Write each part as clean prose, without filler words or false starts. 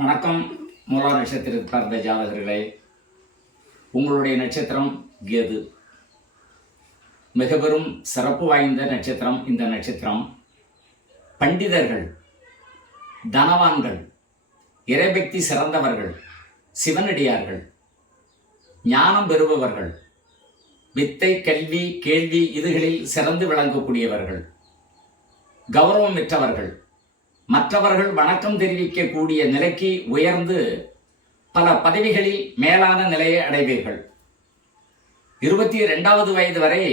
வணக்கம். மூலா நட்சத்திரத்தில் பிறந்த ஜாதகர்களே, உங்களுடைய நட்சத்திரம் கேது. மிக பெரும் சிறப்பு வாய்ந்த நட்சத்திரம் இந்த நட்சத்திரம். பண்டிதர்கள், தனவான்கள், இறைபக்தி சிறந்தவர்கள், சிவனடியார்கள், ஞானம் பெறுபவர்கள், வித்தை, கல்வி, கேள்வி இதுகளில் சிறந்து விளங்கக்கூடியவர்கள், கௌரவம் பெற்றவர்கள், மற்றவர்கள் வணக்கம் தெரிவிக்கக்கூடிய நிலைக்கு உயர்ந்து பல பதவிகளில் மேலான நிலையை அடைவீர்கள். 22வது வயது வரை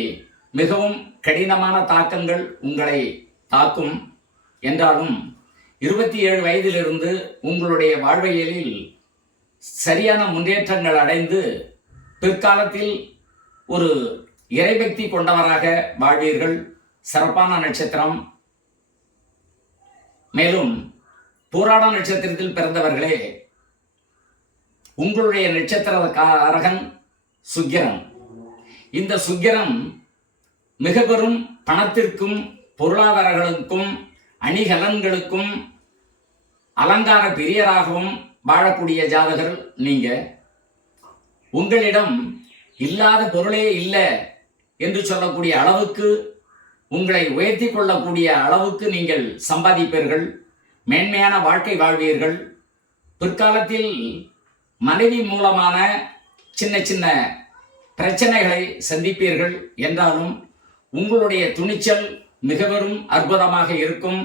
மிகவும் கடினமான தாக்கங்கள் உங்களை தாக்கும் என்றாலும் 27 வயதிலிருந்து உங்களுடைய வாழ்வியலில் சரியான முன்னேற்றங்கள் அடைந்து பிற்காலத்தில் ஒரு இறைபக்தி கொண்டவராக வாழ்வீர்கள். சிறப்பான நட்சத்திரம். மேலும் பூராட நட்சத்திரத்தில் பிறந்தவர்களே, உங்களுடைய நட்சத்திரக்காரகன் சுக்கிரன். இந்த சுக்கிரன் மிக பெரும் பணத்திற்கும் பொருளாதாரங்களுக்கும் அணிகலன்களுக்கும் அலங்கார பிரியராகவும் வாழக்கூடிய ஜாதகர் நீங்க. உங்களிடம் இல்லாத பொருளே இல்லை என்று சொல்லக்கூடிய அளவுக்கு உங்களை உயர்த்தி கொள்ளக்கூடிய அளவுக்கு நீங்கள் சம்பாதிப்பீர்கள். மேன்மையான வாழ்க்கை வாழ்வீர்கள். பிற்காலத்தில் மனைவி மூலமான சின்ன சின்ன பிரச்சனைகளை சந்திப்பீர்கள் என்றாலும் உங்களுடைய துணிச்சல் மிகவும் அற்புதமாக இருக்கும்.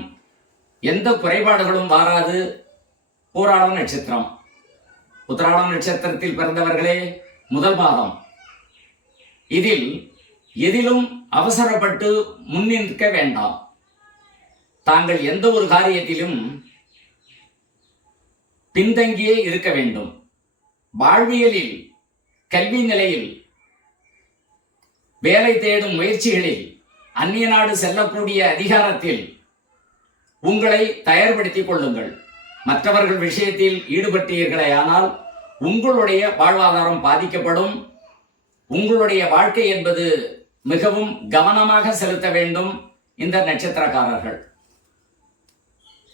எந்த குறைபாடுகளும் வாராது. பூராட நட்சத்திரம். உத்திராட நட்சத்திரத்தில் பிறந்தவர்களே, முதல் பாதம். இதில் எதிலும் அவசரப்பட்டு முன்னிற்க வேண்டாம். தாங்கள் எந்த ஒரு காரியத்திலும் பின்தங்கியே இருக்க வேண்டும். வாழ்வியலில், கல்வி நிலையில், வேலை தேடும் முயற்சிகளில், அந்நிய நாடு செல்லக்கூடிய அதிகாரத்தில் உங்களை தயார்படுத்திக் கொள்ளுங்கள். மற்றவர்கள் விஷயத்தில் ஈடுபட்டீர்களே ஆனால் உங்களுடைய வாழ்வாதாரம் பாதிக்கப்படும். உங்களுடைய வாழ்க்கை என்பது மிகவும் கவனமாக செலுத்த வேண்டும் இந்த நட்சத்திரக்காரர்கள்.